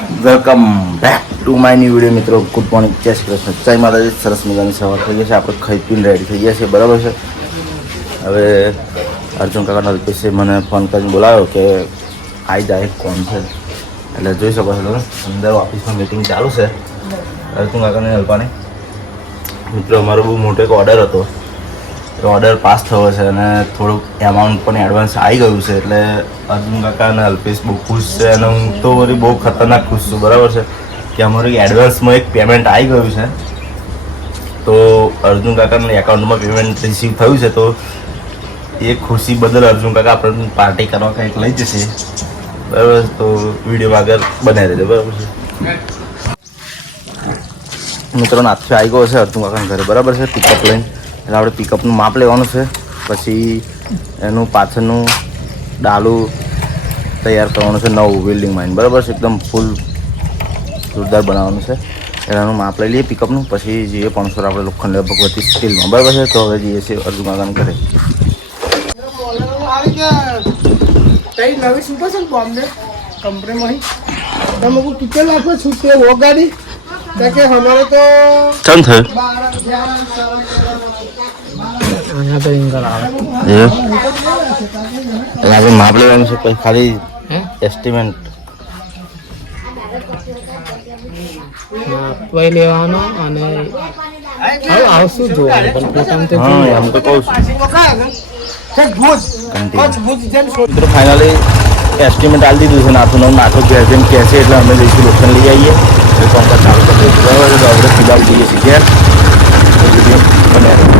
Welcome back to my new video મિત્રો. Good morning. જય શ્રી કૃષ્ણ. જય માતાજી. સરસ મજાની સવાર થઈ ગઈ છે. આપણે ખાઈ પીને રેડી થઈ ગયા છે બરાબર છે? હવે અર્જુન કાકાના અલ્પેશે મને ફોન કરીને બોલાવ્યો કે આવી જાય. કોણ છે? એટલે જોઈ શકો છો તમે. અંદર ઓફિસમાં મિટિંગ ચાલુ છે. અર્જુન કાકાને અલ્પાની મિત્રો, અમારો બહુ મોટો એક ઓર્ડર હતો. ઓર્ડર પાસ થયો છે અને થોડુંક એમાઉન્ટ પણ એડવાન્સ આવી ગયું છે એટલે અર્જુન કાકા અને અલ્પેશ બહુ ખુશ છે અને હું તો મારી બહુ ખતરનાક ખુશ છું બરાબર છે? કે અમારું એડવાન્સમાં એક પેમેન્ટ આવી ગયું છે. તો અર્જુન કાકાના એકાઉન્ટમાં પેમેન્ટ રિસીવ થયું છે તો એ ખુશી બદલ અર્જુન કાકા આપણને પાર્ટી કરવા કંઈક લઈ જશે. બરાબર તો વીડિયો આગળ બનાવી દેજો બરાબર છે? મિત્રો નાથ્યો આવી ગયો છે અર્જુન કાકાના ઘરે બરાબર છે? પિકઅપ લઈને. એટલે આપણે પિકઅપનું માપ લેવાનું છે. પછી એનું પાછળનું ડાલું તૈયાર કરવાનું છે નવું બિલ્ડિંગ માઇન બરાબર છે? એકદમ ફૂલ જોરદાર બનાવવાનું છે. એટલે એનું માપ લઈ લઈએ પિકઅપનું પછી જઈએ પાંચસો આપણે લોખંડ ભગવતી સ્ટીલમાં બરાબર છે? તો હવે જઈએ છીએ અર્જુન કાકાના ઘરે. આવી કે કઈ નવી શું છે બોમ્બે? કંપનીમાં તમે કિચન આપો છૂટે વગાડી? તો કે હમારે તો ચમ થયું બાર અગિયાર સાડા એવું એટલે આપણે માપ લેવાનું છે પછી ખાલી એસ્ટિમેટ માપવાઈ લેવાનો અને હવે આવશું જોવાનું પણ પોતાનું તો હા એમ તો કહું છું છે ભુજ Continue. કચ્છ ભુજ જેમ શો- મિત્રો ફાઇનલી એસ્ટિમેટ આપી દીધું છે નાથું નવું નાટો ઘેર જઈને કહે છે એટલે અમે જઈશું લોખંડ લઈ આવીએ એટલે કોમ્પસ ચાલુ કરી દઈશું બરાબર છે તો આપણે સીધા જઈએ છીએ ઘેર તો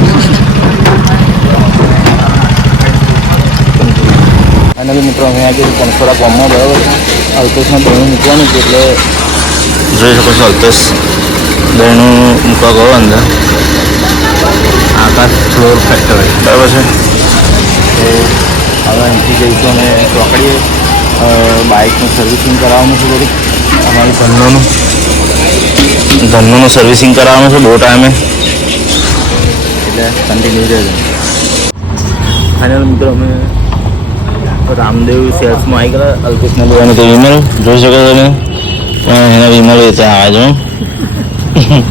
કન્ટિન્યુ ફાઇનલી મિત્રો અમે આજે પણસોડા ગામમાં બરાબર અલ્પેશમાં દહીં મૂકવાનું છે એટલે જોઈ શકો છો અલ્પેશ. દહીંનું મૂકવા ગયો અંદર. આકાશ ફ્લોર ફેક્ટરી બરાબર છે. તો હવે અહીંથી જઈશું અમે ચોકડીએ બાઇકનું સર્વિસિંગ કરાવવાનું છે બધું. અમારું ઘરનું. ઘરનું સર્વિસિંગ કરાવવાનું છે બહુ ટાઈમે એટલે કન્ટિન્યુ રહેજો. ફાઇનલ મિત્રો અમે રામદેવ સેલ્સમાં આવી ગયા અલ્પેશને લેવાનું તો વિમલ જોઈ શકો તમે? પણ એના વિમલ એ ત્યાં આવે છે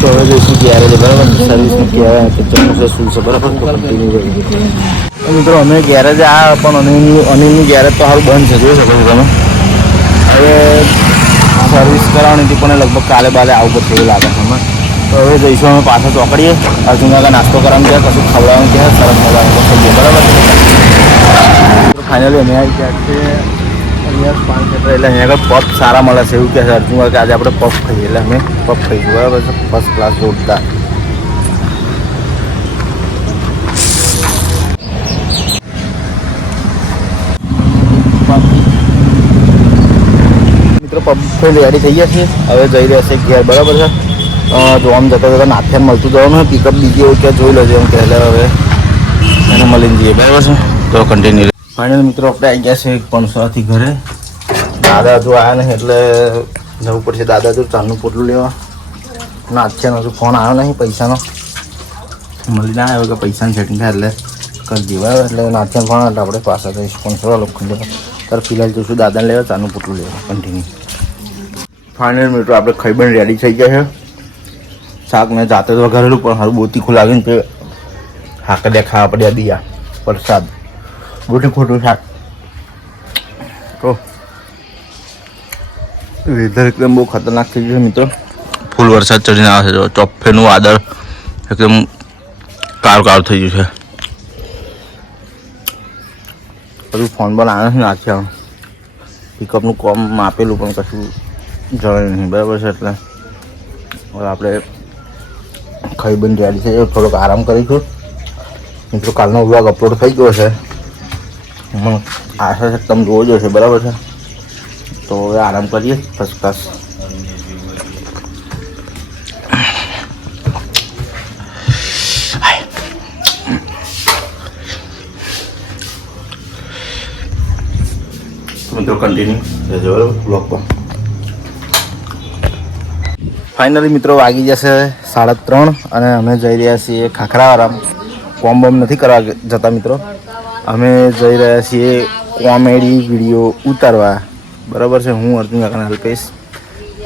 તો હવે જઈશું છે, બરાબર? સર્વિસનું કહેવાય કે છે બરાબર? મિત્રો, અમે ગેરેજ આ પણ અનિલનું અનિલનું ગેરેજ તો સારું બંધ છે, જોઈ શકો છો તમે? હવે સર્વિસ કરાવવાની હતી, પણ લગભગ કાલે બાલે આવું બધું એવું લાગે છે અમે તો હવે જઈશું, અમે પાછા ચોકડીએ. અર્જુન નાસ્તો કરવાનું ત્યાં કશું ખવડાવવાનું ત્યાં સરસ મજાનું ખાઈએ બરાબર? ફાઇનલી અમે આવી ગયા છે અહીંયા મીટર એટલે અહીંયા આગળ પફ સારા મળે છે. એવું કહે છે અર્જુન કે આજે આપણે પફ ખાઈએ. એટલે અમે પફ ખાઈશું બરાબર છે? ફર્સ્ટ ક્લાસ જોડતા મિત્રો પબ રેડી થઈ ગયા છે. હવે જઈ રહ્યા છે ઘેર. બરાબર છે? જો આમ જતા જતા નાથિયાન મળતું જવાનું હોય પિકઅપ બીજી હોય કે જોઈ લેજો એમ કહેલા હવે એને મળીને જઈએ. બરાબર છે? તો કન્ટિન્યુ ફાઇનલ મિત્રો, આપણે આવી ગયા છે પણસોથી ઘરે. દાદા જો આવ્યા નહીં એટલે જવું પડશે. દાદા જો ચાલનું પોટલું લેવા. નાથિયાનો હજુ ફોન આવ્યો નહીં પૈસાનો. મળી ના આવ્યો કે પૈસાની સેટિંગ થાય એટલે કરી દેવાય એટલે નાથિયાનો ફોન એટલે આપણે પાછા જઈશું સ્પોન્સર લોખંડ. લેવા ત્યારે ફિલહાલ જઈશું દાદાને લેવા ચાલનું પોટલું લેવા. કન્ટિન્યુ ફાઇનલ મિત્રો, આપણે ખાઈ બન રેડી થઈ ગયા છે. શાક મેં જાતે જ વઘારેલું, પણ હારું બોતી તીખું લાગે ને તે હાકે દેખાવા પડ્યા દિયા. પ્રસાદ. બહુ ખોટું શાક તો વેધર એકદમ બહુ ખતરનાક થઈ ગયું છે મિત્રો. ફૂલ વરસાદ ચડીને આવે છે. ચોફેનું વાદળ એકદમ કાળું કાળું થઈ ગયું છે. બધું ફોન પણ આવે? છે નાખ્યા પિકઅપનું કોમ આપેલું પણ કશું જવાય નહીં. બરાબર છે એટલે હવે આપણે ખાઈ બંધ રેડી છે થોડોક આરામ કરીશું. મિત્રો, કાલનો વ્લોગ અપલોડ થઈ ગયો છે. એમાં આશા છે, તમે જોવો જશે બરાબર છે? તો હવે આરામ કરીએ ફર્સ્ટ ક્લાસ મિત્રો કન્ટિન્યુ રહેજો બરાબર બ્લોગમાં ફાઇનલી મિત્રો, વાગી જશે સાડા ત્રણ અને અમે જઈ રહ્યા છીએ ખાખરાવાળા કોમ બોમ નથી કરવા જતા, મિત્રો. અમે જઈ રહ્યા છીએ કોમેડી વીડિયો ઉતારવા. બરાબર છે, હું અર્જુન કાકાને અલ્પેશ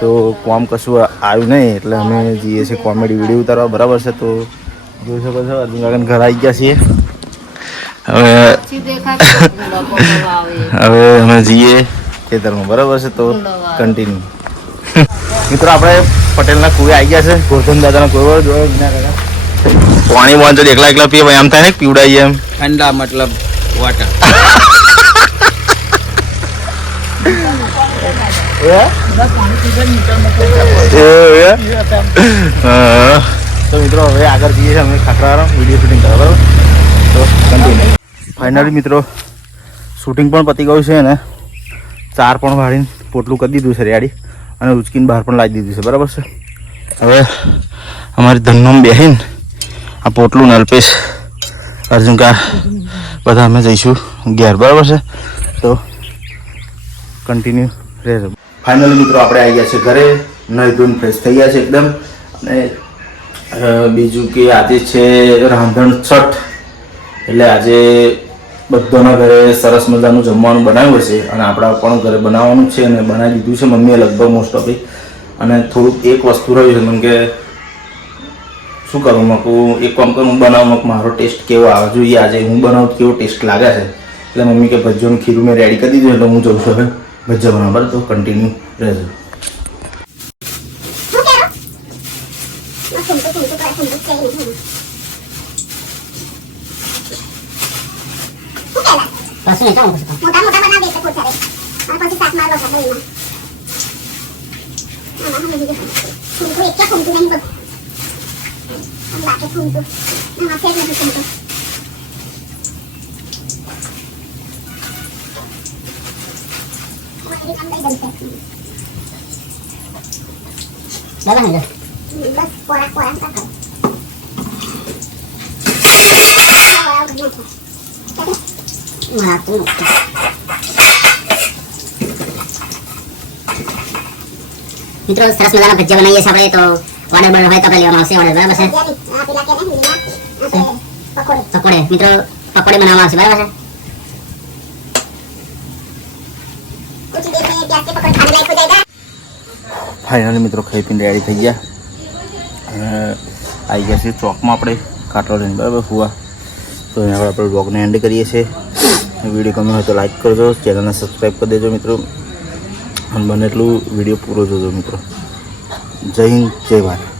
તો કોમ કશું આવ્યું નહીં, એટલે અમે જઈએ છીએ કોમેડી વીડિયો ઉતારવા. બરાબર છે, તો જોઈ શકો છો, અર્જુન કાકાને ઘર આવી ગયા છીએ. હવે હવે અમે જઈએ ખેતરમાં. બરાબર છે, તો કન્ટિન્યુ મિત્રો, આપણે પટેલના કુએ આવી ગયા છે, ગોરધન દાદાના કુએ જોયો વિના પાણી બોન એકલા એકલા પીએ એમ થાય ને પીવડાવીએ એમ. ઠંડા મતલબ વાટર હા. તો મિત્રો હવે આગળ જઈએ છીએ અમે ખાખરાવાળા. વીડિયો શૂટિંગ કરવા બરાબર? તો કન્ટિન્યુ ફાઇનલી મિત્રો શૂટિંગ પણ પતી ગયું છે અને ચાર પણ વાળીને પોટલું કરી દીધું છે રેડી. અને ઉચકીને બહાર પણ લાવી દીધું છે. બરાબર છે? હવે અમારી ધનમ બેહીન આ પોટલું નલ્પેશ અર્જુન કા બધા અમે જઈશું ઘેર બરાબર છે? તો કન્ટિન્યુ રહેજો ફાઇનલી મિત્રો, આપણે આવી ગયા છે ઘરે. નહીં ધૂન ફ્રેશ થઈ ગયા છે એકદમ. અને બીજું કે આજે છે રાંધણ છઠ. એટલે આજે બધાના ઘરે સરસ મજાનું જમવાનું બનાવ્યું છે. અને આપણા પણ ઘરે બનાવવાનું છે અને બનાવી દીધું છે મમ્મીએ લગભગ મોસ્ટ ઓફ અને થોડુંક એક વસ્તુ રહ્યું છે, જેમ કે શું કરું મકું એક કામ કરું, હું બનાવું મક મારો ટેસ્ટ કેવો આવે? જોઈએ આજે હું બનાવું કેવો ટેસ્ટ લાગે છે? એટલે મમ્મી કે ભજીયાનું ખીરું મેં રેડી કરી દીધું એટલે હું જઉં છું હવે. ભજીયા બનાવવા તો કન્ટિન્યુ રહેજો. મોટા મોટા બનાવી ખૂબ અને પછી શાક મારવા ખાતે એમાં આમાં હમે બીજું ફૂમતું એક ક્યાં ફૂમતું નહીં બધું આમ લાગે ફૂમતું આમાં ફેર નથી ફૂમતું બસ પોરા પોરા કાકા માતું મિત્રો સરસ મજાના ભજીયા બનાવીએ છીએ આપણે તો ઓર્ડર હોય તો લેવામાં આવશે ઓર્ડર બરાબર છે પકોડે મિત્રો પકોડે બનાવવા આવશે બરાબર છે ફાઇનલી મિત્રો ખાઈ પીને રેડી થઈ ગયા. આવી ગયા છે ચોકમાં આપણે કાટલો લઈને બરાબર ફૂવા. તો અહીંયા આપણે બ્લોગને એન્ડ કરીએ છીએ. વીડિયો ગમ્યો હોય તો લાઈક કરજો ચેનલને સબસ્ક્રાઈબ કરી દેજો મિત્રો. અને બને એટલું વીડિયો પૂરો જોજો મિત્રો. જય હિન્દ જય ભારત.